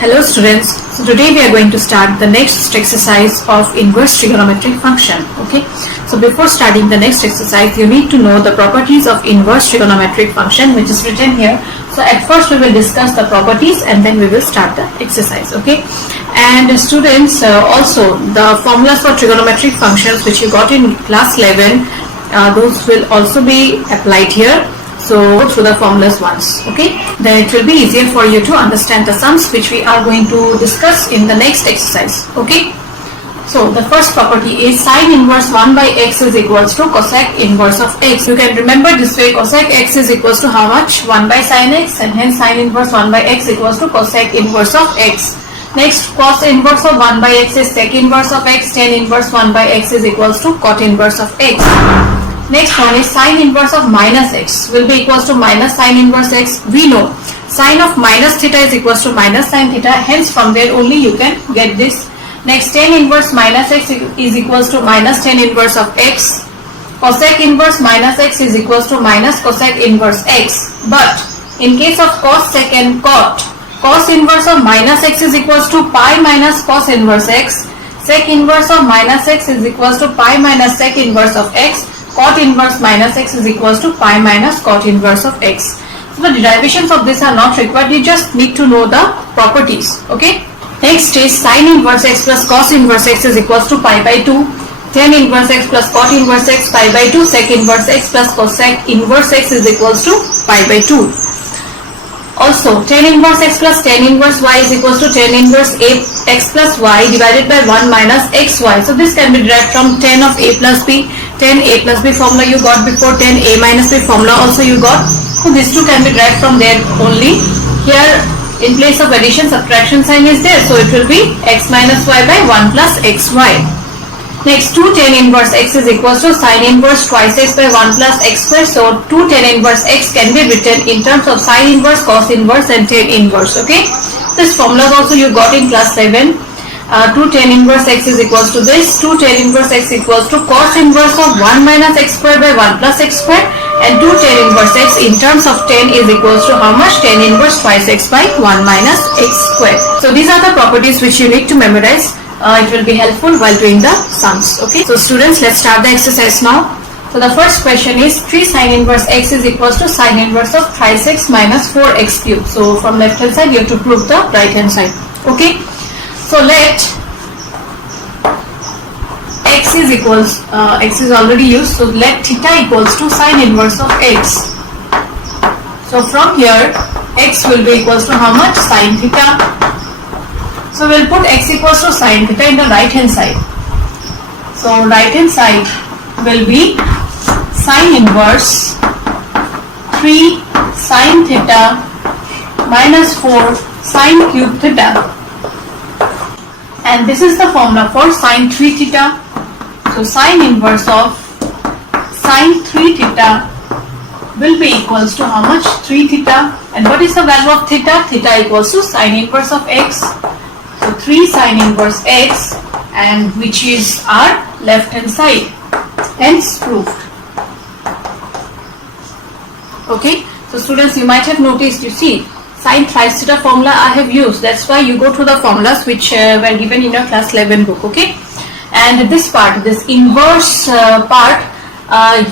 Hello students, so today we are going to start the next exercise of inverse trigonometric function. Okay, so before starting the next exercise you need to know the properties of inverse trigonometric function, which is written here. So at first we will discuss the properties and then we will start the exercise. Okay, and students, also the formulas for trigonometric functions which you got in class 11, those will also be applied here. So go through the formulas once, okay? Then it will be easier for you to understand the sums which we are going to discuss in the next exercise, okay? So the first property is sine inverse 1 by x is equals to cosec inverse of x. You can remember this way: cosec x is equals to how much? 1 by sine x, and hence sine inverse 1 by x equals to cosec inverse of x. Next, cos inverse of 1 by x is sec inverse of x. Tan inverse 1 by x is equals to cot inverse of x. Next one is sine inverse of minus x will be equals to minus sine inverse x. We know sine of minus theta is equals to minus sine theta, hence from there only you can get this. Next, tan inverse minus x is equals to minus tan inverse of x. Cosec inverse minus x is equals to minus cosec inverse x. But in case of cos, sec and cot, cos inverse of minus x is equals to pi minus cos inverse x. Sec inverse of minus x is equals to pi minus sec inverse of x. Cot inverse minus x is equals to pi minus cot inverse of x. So the derivations of this are not required, you just need to know the properties, okay? Next is sine inverse x plus cos inverse x is equals to pi by 2. Tan inverse x plus cot inverse x pi by 2. Sec inverse x plus cosec inverse x is equals to pi by 2. Also, tan inverse x plus tan inverse y is equals to tan inverse a x plus y divided by 1 minus xy. So this can be derived from tan of a plus b. Tan a plus b formula you got before, tan a minus b formula also you got. So these two can be derived from there only. Here in place of addition, subtraction sign is there, so it will be x minus y by 1 plus xy. Next, 2 tan inverse x is equals to sine inverse twice x by 1 plus x square. So 2 tan inverse x can be written in terms of sine inverse, cos inverse and tan inverse, okay? This formula also you got in class 7. 2 tan inverse x is equals to this. 2 tan inverse x equals to cos inverse of 1 minus x square by 1 plus x square, and 2 tan inverse x in terms of tan is equals to how much? Tan inverse twice x by 1 minus x square. So these are the properties which you need to memorize. It will be helpful while doing the sums, okay? So students, let's start the exercise now. So the first question is 3 sine inverse x is equals to sine inverse of thrice x minus 4x cube. So from left hand side you have to prove the right hand side, okay? So let x is equals, x is already used, so let theta equals to sine inverse of x. So from here x will be equals to how much? Sine theta. So we'll put x equals to sine theta in the right hand side. So right hand side will be sine inverse 3 sine theta minus 4 sine cube theta. And this is the formula for sine 3 theta. So sine inverse of sine 3 theta will be equals to how much? 3 theta. And what is the value of theta? Theta equals to sine inverse of x. So 3 sine inverse x, and which is our left hand side. Hence proved. Okay. So students, you might have noticed, you see, sine thrice theta formula I have used. That's why you go through the formulas which were given in your class 11 book, okay? And this part, this inverse part,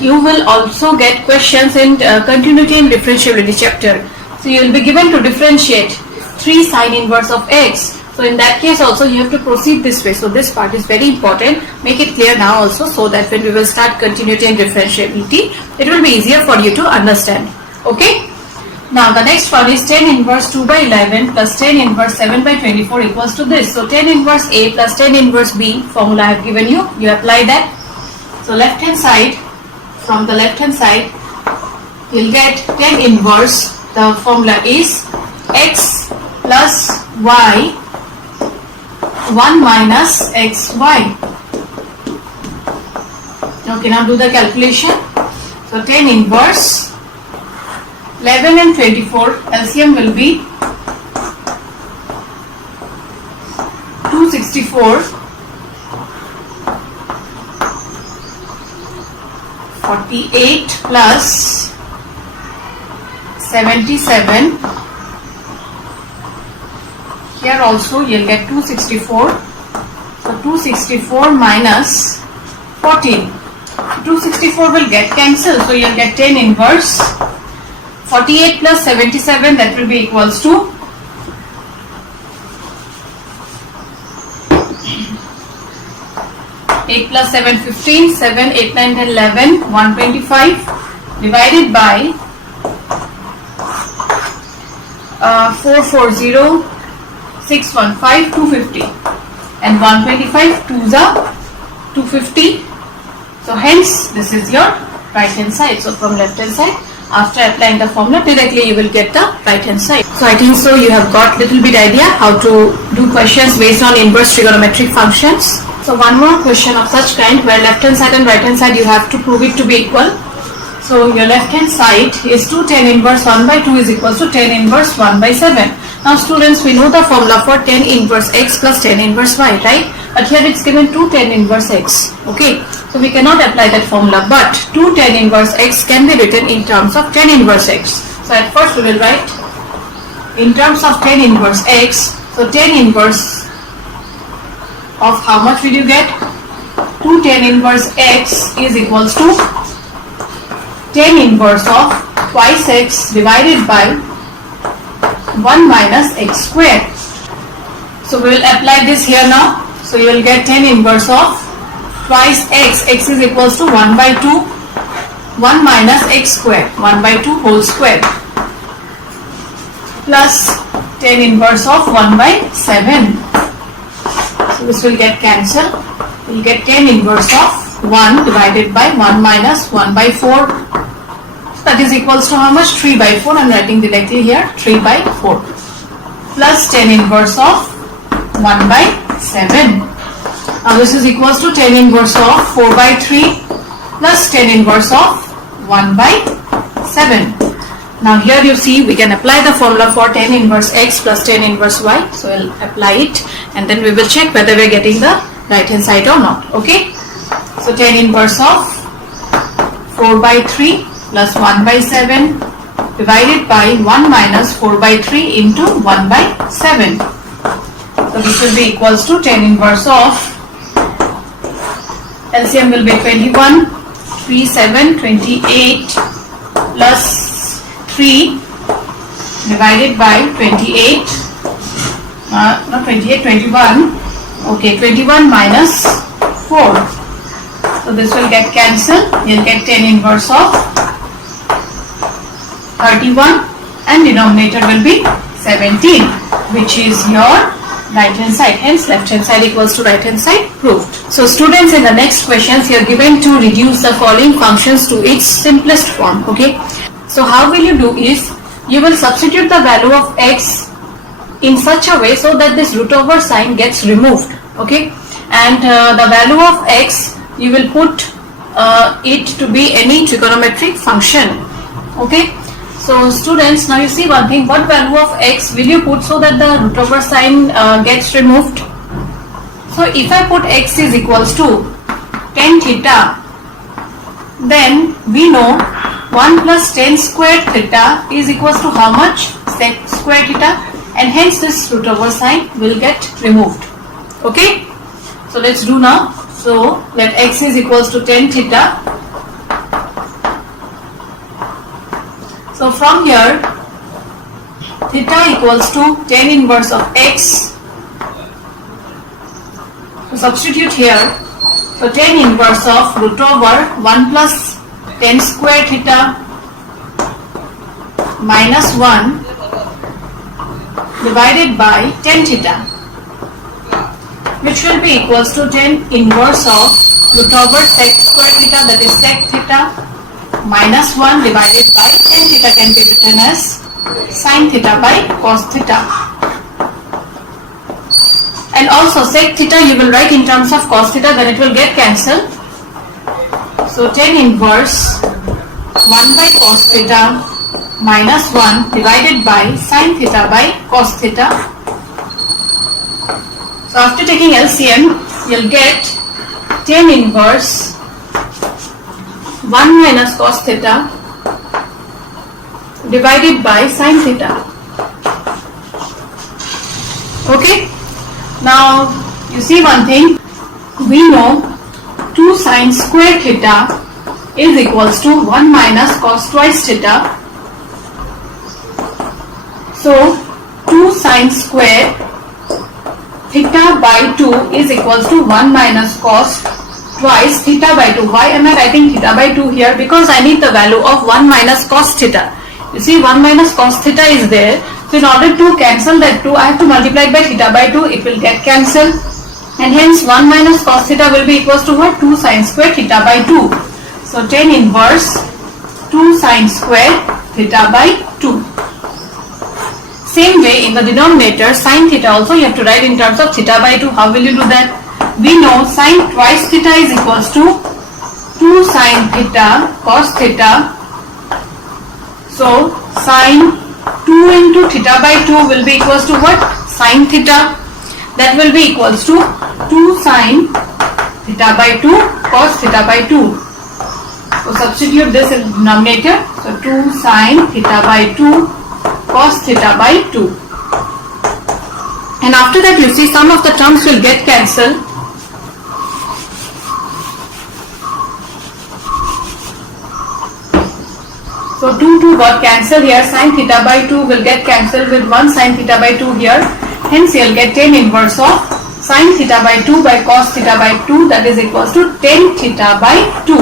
you will also get questions in continuity and differentiability chapter. So you will be given to differentiate 3 sine inverse of x. So in that case also you have to proceed this way. So this part is very important. Make it clear now also, so that when we will start continuity and differentiability, it will be easier for you to understand, okay? Now the next one is tan inverse 2 by 11 plus tan inverse 7 by 24 equals to this. So tan inverse A plus tan inverse B formula I have given you. You apply that. So left hand side, from the left hand side, you'll get tan inverse. The formula is x plus y 1 minus xy. Okay, now do the calculation. So tan inverse 11 and 24, LCM will be 264, 48 plus 77. here also you'll get 264. So 264 minus 14. 264 will get cancelled, so you'll get 10 inverse. 48 plus 77, that will be equals to 8 plus 7, 15, 7, 8, 9, 10, 11, 125 divided by 440, 615, 250, and 125 2s are 250. So hence this is your right hand side. So from left hand side, after applying the formula, directly you will get the right hand side. So I think so you have got little bit idea how to do questions based on inverse trigonometric functions. So one more question of such kind where left hand side and right hand side you have to prove it to be equal. So your left hand side is 2 tan inverse 1 by 2 is equals to tan inverse 1 by 7. Now students, we know the formula for tan inverse x plus tan inverse y, right? But here it's given 2 tan inverse x. Okay, so we cannot apply that formula, but 2 tan inverse x can be written in terms of tan inverse x. So at first we will write in terms of tan inverse x. So tan inverse of how much will you get? 2 tan inverse x is equals to tan inverse of twice x divided by 1 minus x squared. So we will apply this here now. So you will get tan inverse of twice x. X is equals to 1 by 2, 1 minus x squared, 1 by 2 whole square, plus tan inverse of 1 by 7. So this will get cancelled. We will get tan inverse of 1 divided by 1 minus 1 by 4. So that is equals to how much? 3 by 4. I am writing directly here, 3 by 4. Plus tan inverse of 1 by 7. Now this is equals to tan inverse of 4 by 3 plus tan inverse of 1 by 7. Now here you see we can apply the formula for tan inverse x plus tan inverse y. So we'll apply it and then we will check whether we are getting the right hand side or not. Okay. So tan inverse of 4 by 3 plus 1 by 7 divided by 1 minus 4 by 3 into 1 by 7. So this will be equals to tan inverse of LCM will be 21, 3, 7, 28 plus 3 divided by 28, not 28, 21, okay, 21 minus 4. So this will get cancelled, you'll get tan inverse of 31 and denominator will be 17, which is your right hand side. Hence left hand side equals to right hand side, proved. So students, in the next questions you are given to reduce the following functions to its simplest form. Okay, so how will you do is you will substitute the value of x in such a way so that this root over sign gets removed. Okay, and the value of x you will put it to be any trigonometric function. Okay, so students, now you see one thing, what value of x will you put so that the root over sign gets removed? So if I put x is equals to tan theta, then we know 1 plus tan squared theta is equals to how much? Sec squared theta, and hence this root over sign will get removed. Okay, so let's do now. So let x is equals to tan theta. So from here, theta equals to tan inverse of x. So substitute here. So tan inverse of root over 1 plus tan square theta minus 1 divided by tan theta, which will be equals to tan inverse of root over sec square theta, that is sec theta, minus 1 divided by tan theta can be written as sin theta by cos theta. And also sec theta you will write in terms of cos theta, then it will get cancelled. So tan inverse 1 by cos theta minus 1 divided by sin theta by cos theta. So after taking LCM, you'll get tan inverse 1 minus cos theta divided by sin theta. Okay. Now you see one thing. We know 2 sine square theta is equals to 1 minus cos twice theta. So 2 sine square theta by 2 is equals to 1 minus cos twice theta by 2. Why am I writing theta by 2 here? Because I need the value of 1 minus cos theta. You see 1 minus cos theta is there. So in order to cancel that 2, I have to multiply it by theta by 2. It will get cancelled. And hence 1 minus cos theta will be equals to what? 2 sine square theta by 2. So tan inverse 2 sine square theta by 2. Same way in the denominator, sine theta also you have to write in terms of theta by 2. How will you do that? We know sine twice theta is equals to 2 sine theta cos theta. So sine 2 into theta by 2 will be equals to what? Sine theta. That will be equals to 2 sine theta by 2 cos theta by 2. So substitute this in denominator. So 2 sine theta by 2 cos theta by 2. And after that you see some of the terms will get cancelled. So 2 got cancelled here. Sine theta by 2 will get cancelled with 1 sine theta by 2 here. Hence you will get tan inverse of sine theta by 2 by cos theta by 2, that is equals to tan theta by 2.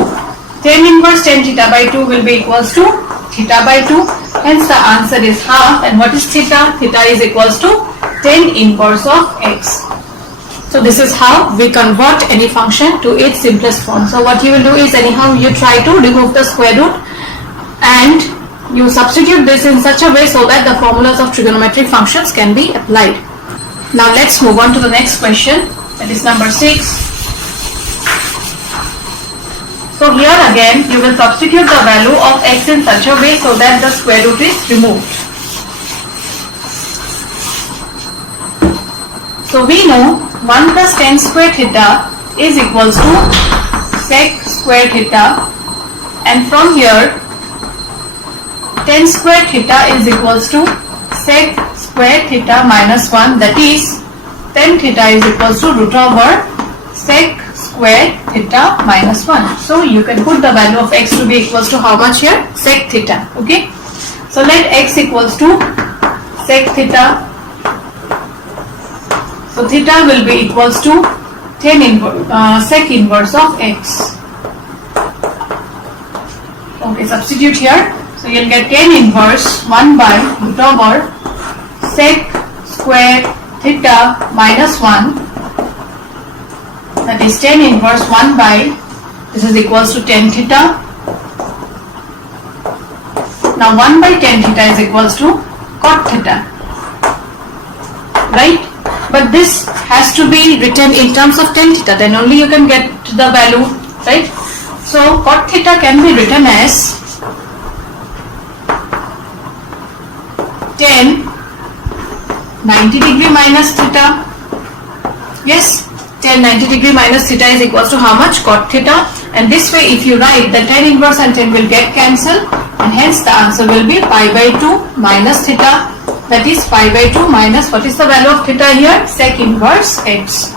Tan inverse tan theta by 2 will be equals to theta by 2. Hence the answer is half. And what is theta? Theta is equals to tan inverse of x. So this is how we convert any function to its simplest form. So what you will do is anyhow you try to remove the square root and you substitute this in such a way so that the formulas of trigonometric functions can be applied. Now let's move on to the next question, that is number 6. So here again you will substitute the value of x in such a way so that the square root is removed. So we know 1 plus tan square theta is equals to sec square theta, and from here tan square theta is equals to sec square theta minus 1, that is tan theta is equals to root over sec square theta minus 1. So you can put the value of x to be equals to how much here? Sec theta. Okay. So let x equals to sec theta. So theta will be equals to tan inverse, sec inverse of x. Okay, substitute here. So you will get tan inverse 1 by root over sec square theta minus 1, that is tan inverse 1 by, this is equals to tan theta. Now 1 by tan theta is equals to cot theta, right? But this has to be written in terms of tan theta, then only you can get the value, right? So cot theta can be written as tan 90 degree minus theta. Yes, tan 90 degree minus theta is equals to how much? Cot theta. And this way if you write, the tan inverse and tan will get cancelled, and hence the answer will be pi by 2 minus theta, that is pi by 2 minus, what is the value of theta here? Sec inverse x.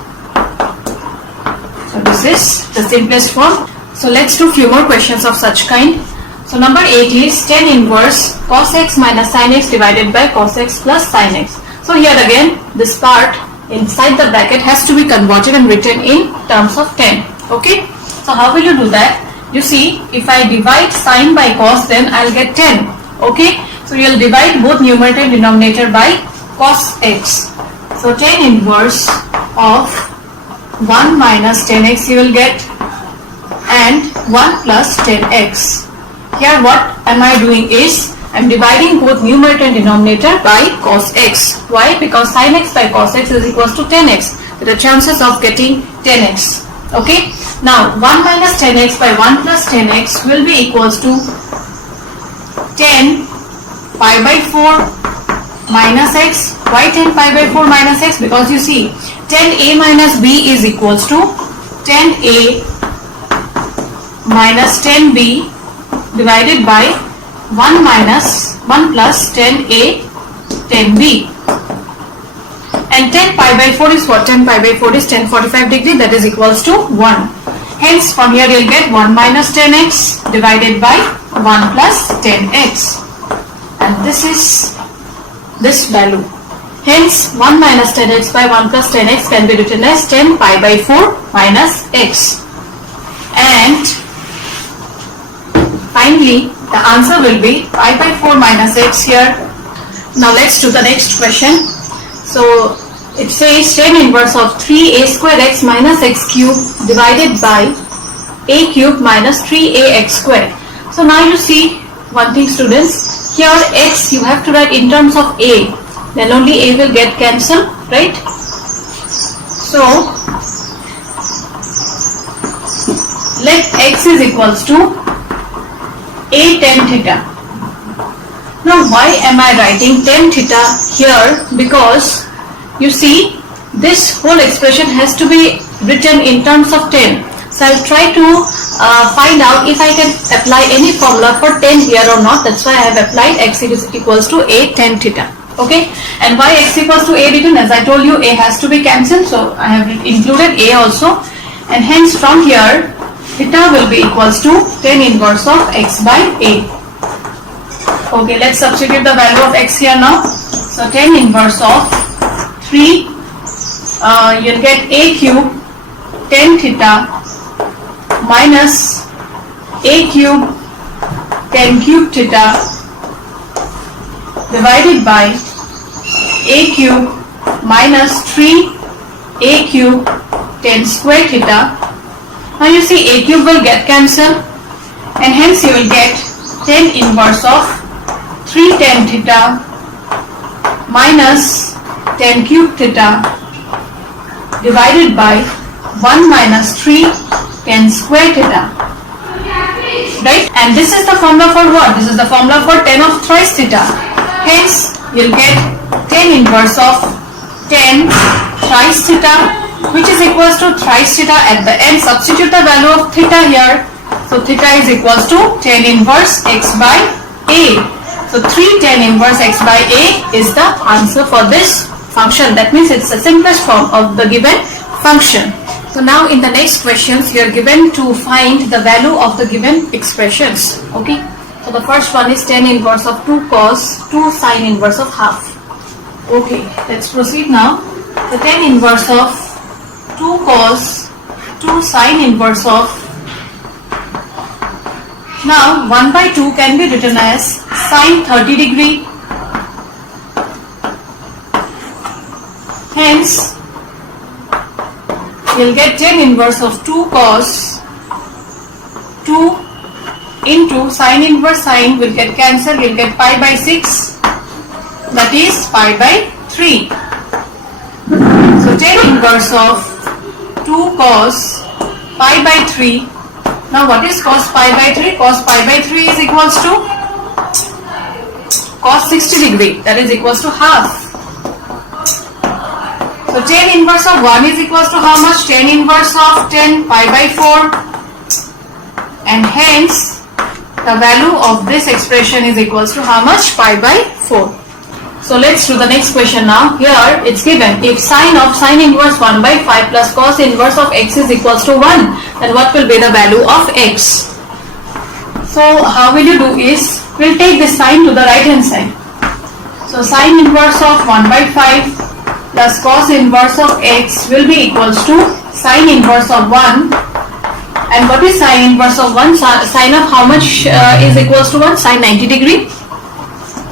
So this is the simplest form. So let's do few more questions of such kind. So number 8 is tan inverse cos x minus sin x divided by cos x plus sin x. So here again this part inside the bracket has to be converted and written in terms of tan. Okay. So how will you do that? You see, if I divide sin by cos, then I'll get tan. Okay. So you'll divide both numerator and denominator by cos x. So tan inverse of 1 minus tan x you will get, and 1 plus tan x. Here what am I doing is, I am dividing both numerator and denominator by cos x. Why? Because sin x by cos x is equals to tan x. There are chances of getting tan x. Okay. Now 1 minus tan x by 1 plus tan x will be equals to tan pi by 4 minus x. Why tan pi by 4 minus x? Because you see tan a minus b is equals to tan a minus tan b divided by 1 plus tan a tan b. And 10 pi by 4 is what? 10 pi by 4 is 1045 degree, that is equals to 1. Hence from here you'll get 1 minus 10x divided by 1 plus 10x. And this is this value. Hence 1 minus 10x by 1 plus 10x can be written as 10 pi by 4 minus x. And finally the answer will be pi by 4 minus x here. Now let's do the next question. So it says tan inverse of 3a square x minus x cube divided by a cube minus 3ax square. So now you see one thing, students, here x you have to write in terms of a, then only a will get cancelled, right? So let x is equals to a tan theta. Now why am I writing tan theta here? Because you see this whole expression has to be written in terms of tan. So I'll try to find out if I can apply any formula for tan here or not. That's why I have applied x is equals to a tan theta. Okay, and why x equals to a written? As I told you, a has to be cancelled, so I have included a also, and hence from here theta will be equals to tan inverse of x by a. Okay, let's substitute the value of x here now. So tan inverse of 3, you'll get a cube tan theta minus a cube tan cube theta divided by a cube minus 3 a cube tan square theta. Now you see a cube will get cancelled, and hence you will get tan inverse of 3 tan theta minus tan cube theta divided by 1 minus 3 tan square theta. Right? And this is the formula for what? This is the formula for tan of thrice theta. Hence, you'll get tan inverse of tan thrice theta, which is equals to thrice theta at the end. Substitute the value of theta here. So theta is equals to tan inverse x by a. So 3 tan inverse x by a is the answer for this function. That means it's the simplest form of the given function. So now in the next questions you are given to find the value of the given expressions. Okay. So the first one is tan inverse of 2 cos 2 sin inverse of half. Okay. Let's proceed now. The tan inverse of 2 cos 2 sin inverse of, now 1 by 2 can be written as sin 30 degree. Hence you'll get tan inverse of 2 cos 2 into sin inverse sin will get cancelled, you'll get pi by 6, that is pi by 3. So tan inverse of 2 cos pi by 3. Now what is cos pi by 3? Cos pi by 3 is equals to cos 60 degree, that is equals to half. So tan inverse of 1 is equals to how much? Tan inverse of 10 pi by 4, and hence the value of this expression is equals to how much? Pi by 4. So let's do the next question now. Here it's given if sine of sine inverse 1 by 5 plus cos inverse of x is equals to 1, then what will be the value of x? So how will you do is, we'll take this sine to the right hand side. So sine inverse of 1 by 5 plus cos inverse of x will be equals to sine inverse of 1. And what is sine inverse of 1? Sine of how much is equals to 1? Sine 90 degree.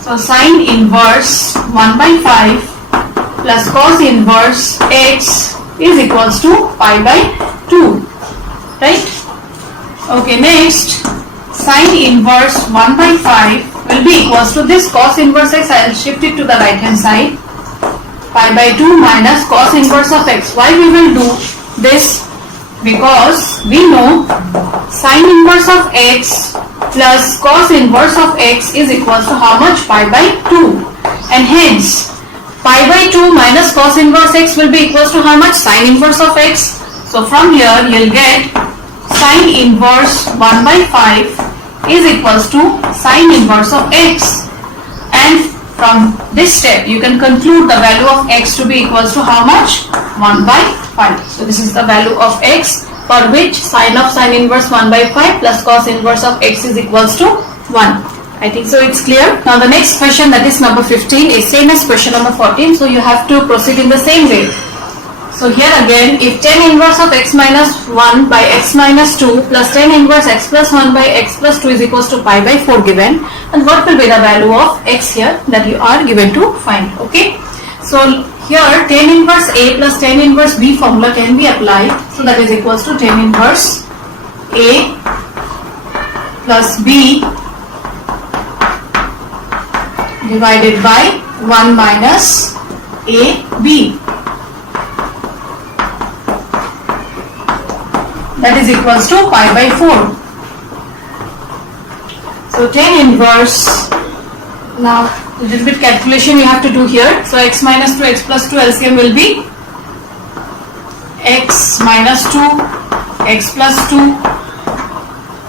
So sine inverse 1 by 5 plus cos inverse x is equals to pi by 2. Right? Okay, next sine inverse 1 by 5 will be equals to this cos inverse x. I will shift it to the right hand side. Pi by 2 minus cos inverse of x. Why we will do this? Because we know sine inverse of x plus cos inverse of x is equals to how much? Pi by 2. And hence pi by 2 minus cos inverse x will be equals to how much? Sine inverse of x. So from here you'll get sine inverse 1 by 5 is equals to sine inverse of x. And from this step you can conclude the value of x to be equals to how much? 1 by 5. So this is the value of x for which sine of sine inverse 1 by 5 plus cos inverse of x is equals to 1. I think so it's clear. Now the next question, that is number 15, is same as question number 14. So you have to proceed in the same way. So here again, if tan inverse of x minus 1 by x minus 2 plus tan inverse x plus 1 by x plus 2 is equals to pi by 4 given, and what will be the value of x here that you are given to find. Okay. So here tan inverse A plus tan inverse B formula can be applied. So that is equals to tan inverse A plus B divided by 1 minus AB. That is equals to pi by 4. So tan inverse, now a little bit calculation you have to do here. So x minus 2, x plus 2 LCM will be x minus 2, x plus 2,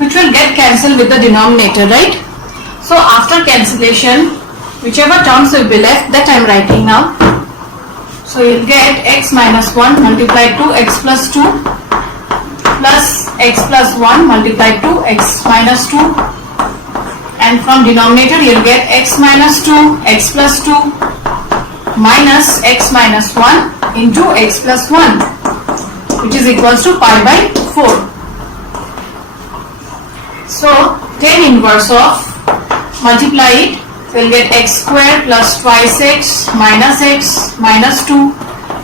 which will get cancelled with the denominator, right? So after cancellation, whichever terms will be left, that I am writing now. So you will get x minus 1 multiplied to x plus 2 plus x plus 1 multiplied to x minus 2, and from denominator you will get x minus 2, x plus 2 minus x minus 1 into x plus 1, which is equals to pi by 4. So tan inverse of, multiply it, so you will get x square plus twice x minus 2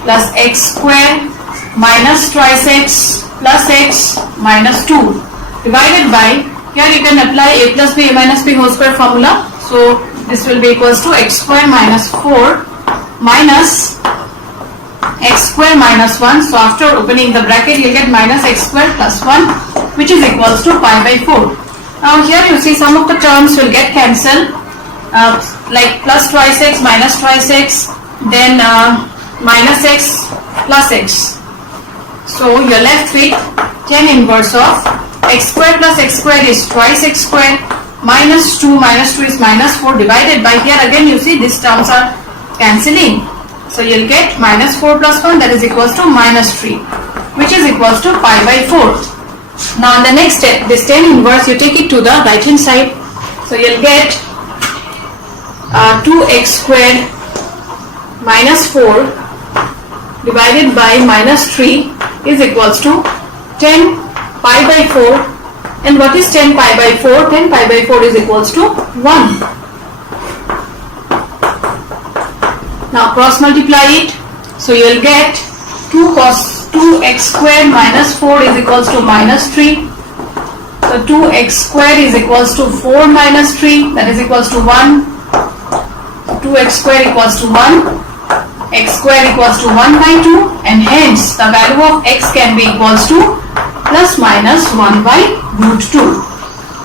plus x square minus twice x plus x minus 2 divided by, here you can apply a plus b a minus b whole square formula. So this will be equals to x square minus 4 minus x square minus 1. So after opening the bracket you will get minus x square plus 1, which is equals to pi by 4. Now here you see some of the terms will get cancelled, like plus twice x minus twice x, then minus x plus x. So you are left with tan inverse of x square plus x square is twice x square minus 2 is minus 4 divided by, here again you see these terms are cancelling. So you will get minus 4 plus 1, that is equals to minus 3, which is equals to pi by 4. Now in the next step, this tan inverse you take it to the right hand side. So you will get 2x squared minus 4 divided by minus 3 is equals to 10 pi by 4. And what is 10 pi by 4? 10 pi by 4 is equals to 1. Now cross multiply it. So you will get 2x squared minus 4 is equals to minus 3. So 2x squared is equals to 4 minus 3, that is equals to 1. 2x squared equals to 1. X square equals to 1 by 2, and hence the value of x can be equals to plus minus 1 by root 2.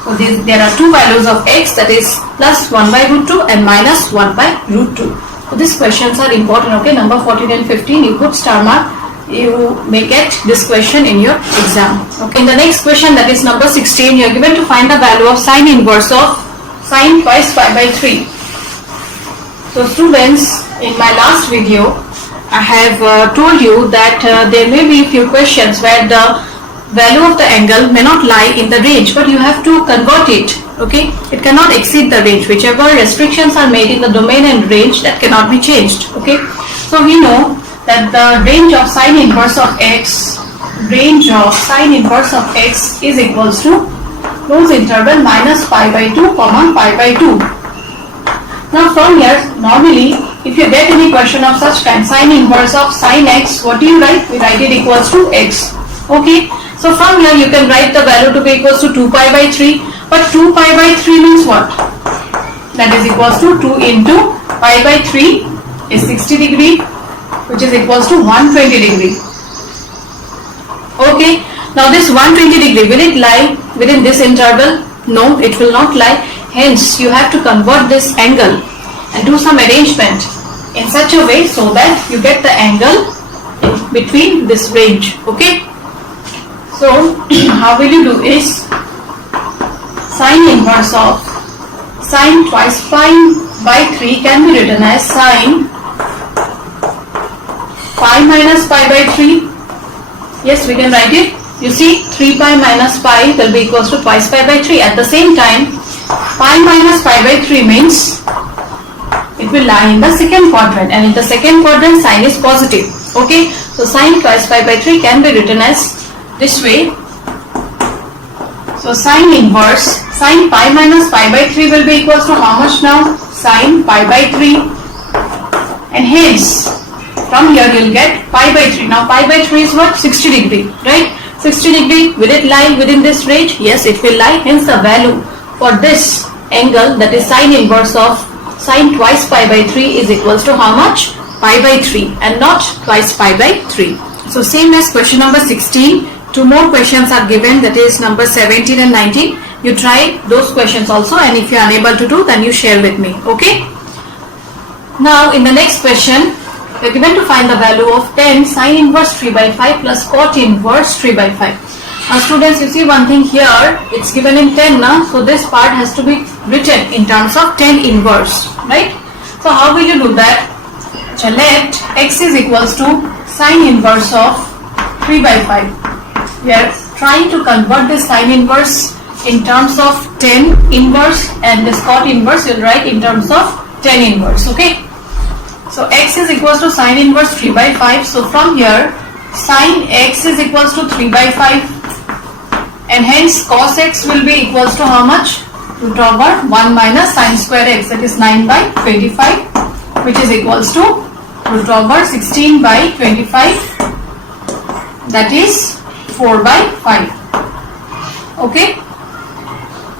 So there are two values of x, that is plus 1 by root 2 and minus 1 by root 2. So these questions are important, okay. Number 14 and 15 you put star mark, you may get this question in your exam. Okay. In the next question, that is number 16, you are given to find the value of sine inverse of sine twice pi by 3. So students, in my last video I have told you that there may be few questions where the value of the angle may not lie in the range, but you have to convert it, okay. It cannot exceed the range. Whichever restrictions are made in the domain and range, that cannot be changed, okay. So we know that the range of sine inverse of x is equals to close interval minus pi by 2 comma pi by 2. Now from here, normally if you get any question of such kind, sine inverse of sine x, what do you write? We write it equals to x, okay. So from here you can write the value to be equals to 2 pi by 3, but 2 pi by 3 means what? That is equals to 2 into pi by 3 is 60 degree, which is equals to 120 degree, okay. Now this 120 degree, will it lie within this interval? No, it will not lie. Hence you have to convert this angle and do some arrangement in such a way so that you get the angle between this range, okay. So how will you do is sine inverse of sine twice pi by 3 can be written as sine pi minus pi by 3. Yes, we can write it. You see, 3 pi minus pi will be equals to twice pi by 3. At the same time, pi minus pi by 3 means it will lie in the second quadrant, and in the second quadrant sign is positive. Okay, so sine twice pi by 3 can be written as this way. So sine inverse, sine pi minus pi by 3 will be equals to how much now? Sine pi by 3, and hence from here you will get pi by 3. Now pi by 3 is what? 60 degree, right? 60 degree, will it lie within this range? Yes, it will lie. Hence the value for this angle, that is sine inverse of sine twice pi by 3, is equals to how much? Pi by 3, and not twice pi by 3. So same as question number 16, two more questions are given, that is number 17 and 19. You try those questions also, and if you are unable to do, then you share with me. Okay. Now in the next question, we are given to find the value of 10 sine inverse 3 by 5 plus cot inverse 3 by 5. Now students, you see one thing here, it's given in 10 now, so this part has to be written in terms of 10 inverse, right? So how will you do that? So let x is equals to sine inverse of 3 by 5. We are trying to convert this sine inverse in terms of 10 inverse, and this cot inverse you'll write in terms of 10 inverse, okay? So x is equals to sine inverse 3 by 5. So from here, sine x is equals to 3 by 5, and hence cos x will be equals to how much? Root over 1 minus sine square x, that is 9 by 25, which is equals to root over 16 by 25, that is 4 by 5. Okay.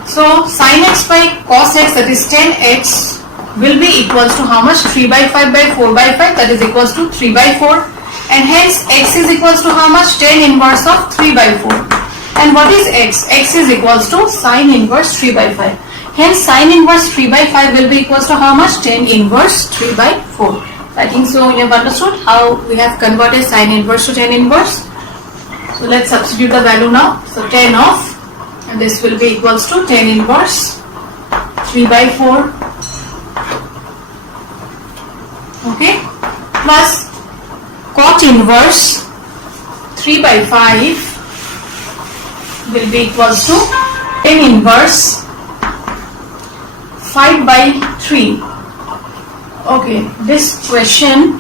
So sine x by cos x, that is 10x, will be equals to how much? 3 by 5 by 4 by 5, that is equals to 3 by 4, and hence x is equals to how much? 10 inverse of 3 by 4. And what is x? X is equals to sine inverse 3 by 5. Hence sine inverse 3 by 5 will be equals to how much? 10 inverse 3 by 4. I think so you have understood how we have converted sine inverse to 10 inverse. So let's substitute the value now. So 10 of, and this will be equals to 10 inverse 3 by 4. Okay, plus cot inverse 3 by 5 will be equals to 10 inverse 5 by 3. Okay, this question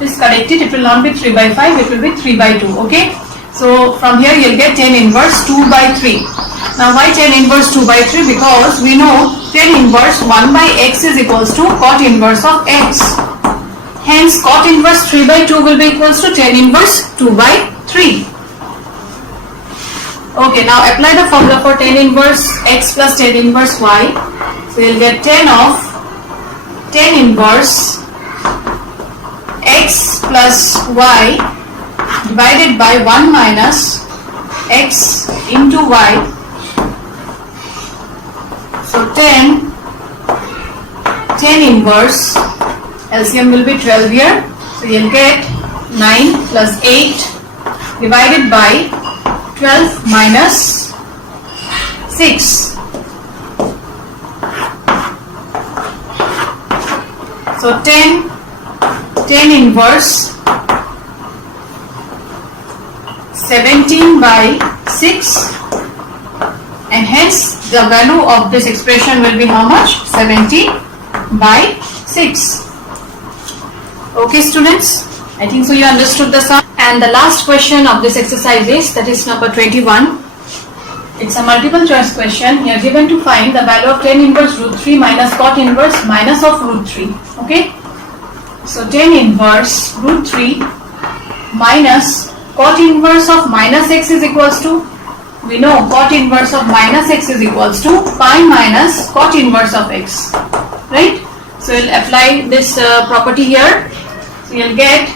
is corrected. It will not be 3 by 5, it will be 3 by 2. Okay, so from here you will get 10 inverse 2 by 3. Now why 10 inverse 2 by 3? Because we know 10 inverse 1 by x is equals to cot inverse of x. Hence cot inverse 3 by 2 will be equals to 10 inverse 2 by 3. Okay, now apply the formula for 10 inverse x plus 10 inverse y. So you will get 10 of 10 inverse x plus y divided by 1 minus x into y. So 10 inverse, LCM will be 12 here. So you will get 9 plus 8 divided by 12 minus 6. So 10 inverse 17 by 6, and hence the value of this expression will be how much? 17 by 6. Okay students, I think so you understood the sum. And the last question of this exercise is, that is number 21. It's a multiple choice question. You are given to find the value of 10 inverse root 3 minus cot inverse minus of root 3. Okay, so 10 inverse root 3 minus cot inverse of minus x is equals to, we know cot inverse of minus x is equals to pi minus cot inverse of x, right? So we'll apply this property here. So you'll get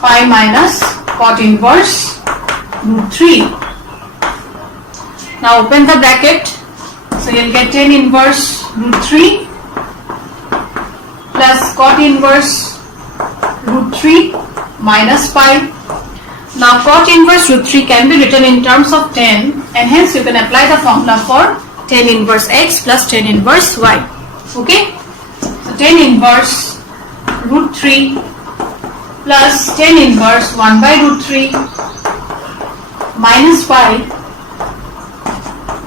pi minus cot inverse root 3. Now open the bracket. So you'll get 10 inverse root 3 plus cot inverse root 3 minus pi. Now cot inverse root 3 can be written in terms of 10, and hence you can apply the formula for tan inverse x plus tan inverse y. Okay, so tan inverse root 3 plus tan inverse 1 by root 3 minus 5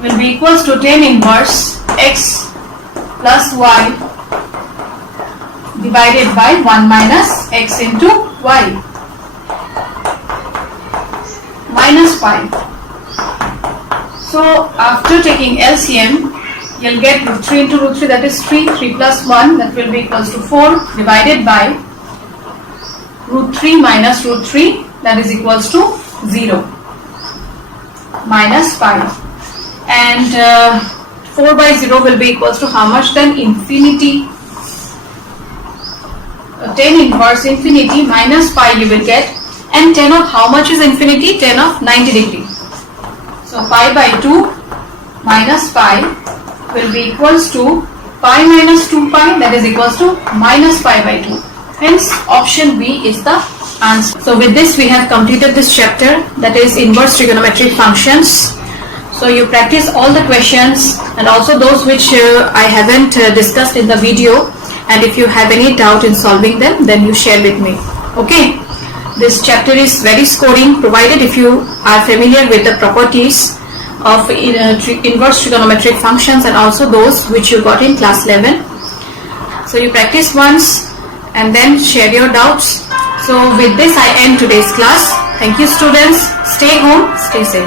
will be equals to tan inverse x plus y divided by 1 minus x into y minus 5. So after taking LCM, you'll get root 3 into root 3, that is 3 plus 1, that will be equals to 4 divided by root 3 minus root 3, that is equals to 0 minus 5. And 4 by 0 will be equals to how much then? Infinity. Tan inverse infinity minus 5 you will get, and tan of how much is infinity? Tan of 90 degree. So pi by 2 minus 5 will be equals to pi minus 2 pi, that is equals to minus pi by 2. Hence option B is the answer. So with this we have completed this chapter, that is inverse trigonometric functions. So you practice all the questions and also those which I haven't discussed in the video, and if you have any doubt in solving them, then you share with me. Okay, this chapter is very scoring, provided if you are familiar with the properties of inverse trigonometric functions and also those which you got in class 11. So you practice once and then share your doubts. So with this I end today's class. Thank you students. Stay home, stay safe.